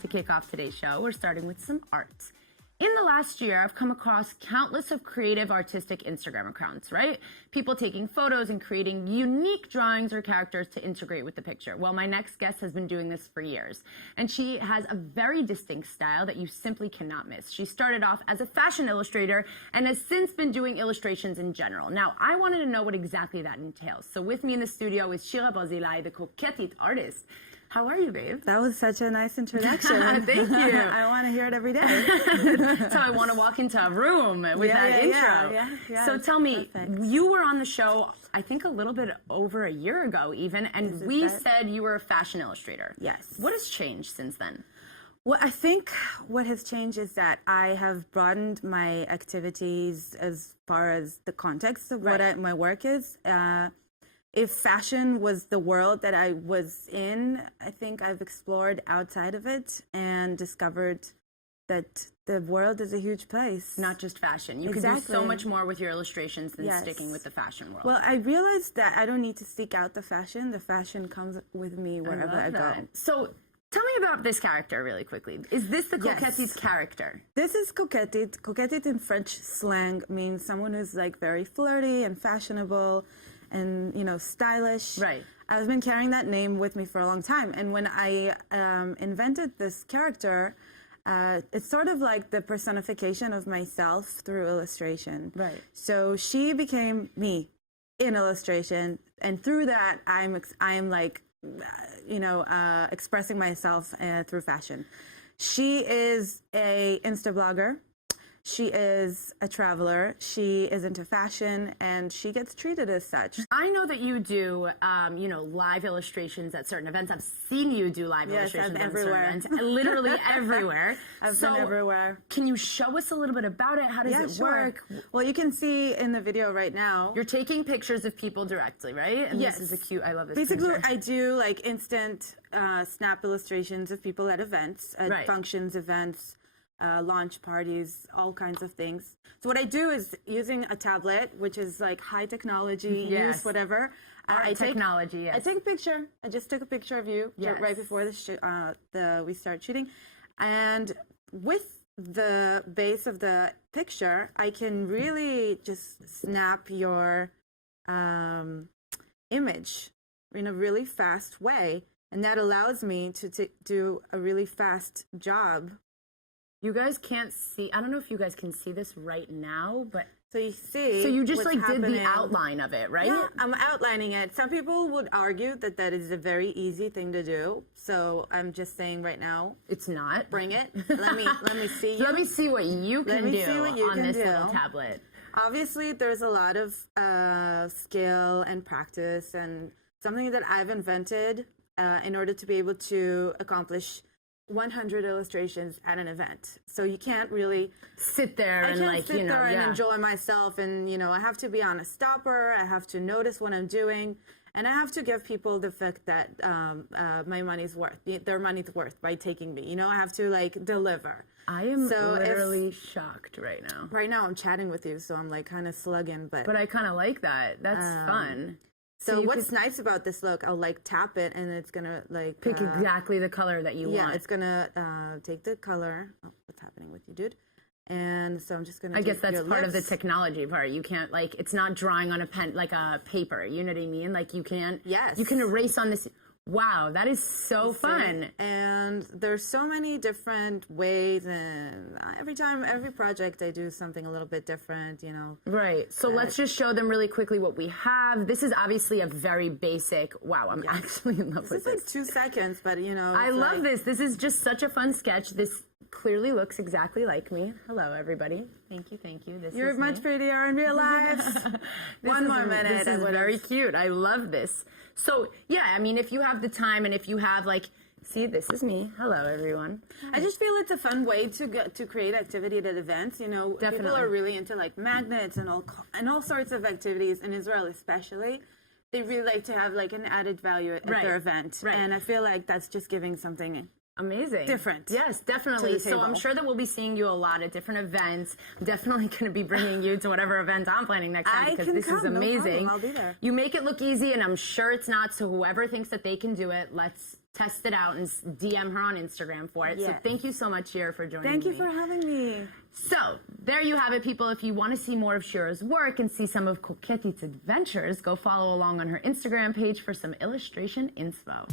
To kick off today's show, we're starting with some art. In the last year, I've come across countless of creative, artistic Instagram accounts, right? People taking photos and creating unique drawings or characters to integrate with the picture. Well, my next guest has been doing this for years, and she has a very distinct style that you simply cannot miss. She started off as a fashion illustrator and has since been doing illustrations in general. Now, I wanted to know what exactly that entails. So with me in the studio is Shira, Barzilay, the KOKETIT artist. How are you, babe? That was such a nice introduction. Thank you. I want to hear it every day. So I want to walk into a room with that intro. Yeah, so tell me, you were on the show, I think a little bit over a year ago even, and we said you were a fashion illustrator. Yes. What has changed since then? Well, I think what has changed is that I have broadened my activities as far as the context of what my work is. If fashion was the world that I was in, I think I've explored outside of it and discovered that the world is a huge place. Not just fashion. You can do so much more with your illustrations than sticking with the fashion world. Well, I realized that I don't need to seek out the fashion. The fashion comes with me wherever I go. So tell me about this character really quickly. Is this the KOKETIT character? This is KOKETIT. KOKETIT in French slang means someone who's like very flirty and fashionable and, you know, stylish. Right. I've been carrying that name with me for a long time. And when I invented this character, it's sort of like the personification of myself through illustration. Right. So she became me in illustration. And through that, I'm like, you know, expressing myself through fashion. She is a Insta blogger. She is a traveler, she is into fashion, and she gets treated as such. I know that you do, you know, live illustrations at certain events. I've seen you do live illustrations at certain events. Literally everywhere. I've been everywhere. Can you show us a little bit about it? How does it work? Well, you can see in the video right now. You're taking pictures of people directly, right? And yes. This is a cute, I love this Basically, picture. I do like instant snap illustrations of people at events, at functions, events, launch parties, all kinds of things. So what I do is using a tablet, which is like high technology, use whatever. I take a picture. I just took a picture of you right before we start shooting, and with the base of the picture, I can really just snap your image in a really fast way, and that allows me to do a really fast job. You guys can't see, I don't know if you guys can see this right now, but so you see. So you just like did the outline of it, right? Yeah, I'm outlining it. Some people would argue that that is a very easy thing to do. So I'm just saying right now, it's not. Bring it. Let me see you. Let me see what you can do on this little tablet. Obviously, there's a lot of skill and practice, and something that I've invented in order to be able to accomplish 100 illustrations at an event. So you can't really sit there and like, sit there and enjoy myself. And, you know, I have to be on a stopper. I have to notice what I'm doing. And I have to give people the fact that my money's worth, their money's worth by taking me. You know, I have to like deliver. I am literally shocked right now. Right now I'm chatting with you, so I'm like kind of slugging. But I kind of like that. That's fun. So what's nice about this look, I'll like tap it and it's gonna like pick exactly the color that you want. Yeah, it's gonna take the color. Oh, what's happening with you, dude? And so I'm just gonna. I guess that's part of the technology part. You can't like it's not drawing on a pen like a paper. You know what I mean? Like you can't. Yes. You can erase on this. Wow, that is so fun. And there's so many different ways, and every project I do something a little bit different, you know. Right. So let's just show them really quickly what we have. This is obviously a very basic, wow, I'm actually in love with this. It's like 2 seconds, but you know. I love this. This is just such a fun sketch. This clearly looks exactly like me. Hello, everybody. Thank you, thank you. You're much prettier in real life. One more minute. This is very cute. I love this. So, yeah, I mean, if you have the time and if you have, like, see, this is me. Hello, everyone. I just feel it's a fun way to create activity at events. You know, people are really into, like, magnets and all sorts of activities, in Israel especially. They really like to have, like, an added value at their event. Right. And I feel like that's just giving something amazing. Different. Yes, definitely. So I'm sure that we'll be seeing you a lot at different events. I'm definitely going to be bringing you to whatever event I'm planning next time because this is amazing. No problem. I'll be there. You make it look easy, and I'm sure it's not. So whoever thinks that they can do it, let's test it out and DM her on Instagram for it. Yes. So thank you so much, Shira, for joining me. Thank you for having me. So there you have it, people. If you want to see more of Shira's work and see some of KOKETIT's adventures, go follow along on her Instagram page for some illustration inspo.